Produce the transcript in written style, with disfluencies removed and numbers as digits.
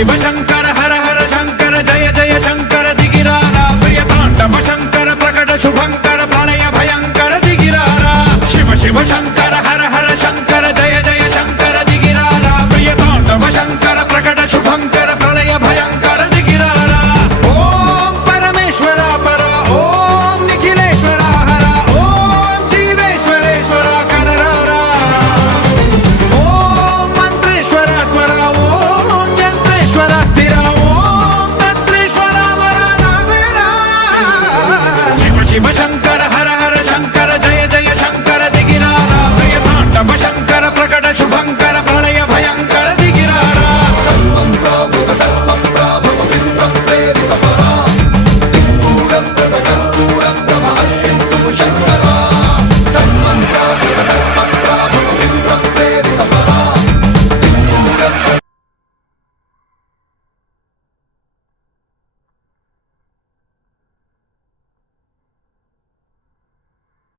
शिव शंकर हर हर शंकर जय जय शंकर दिगिरारा प्रिय तांडव शंकर प्रकट शुभंकर प्रलय भयंकर दिगिरारा शिव शिव शंकर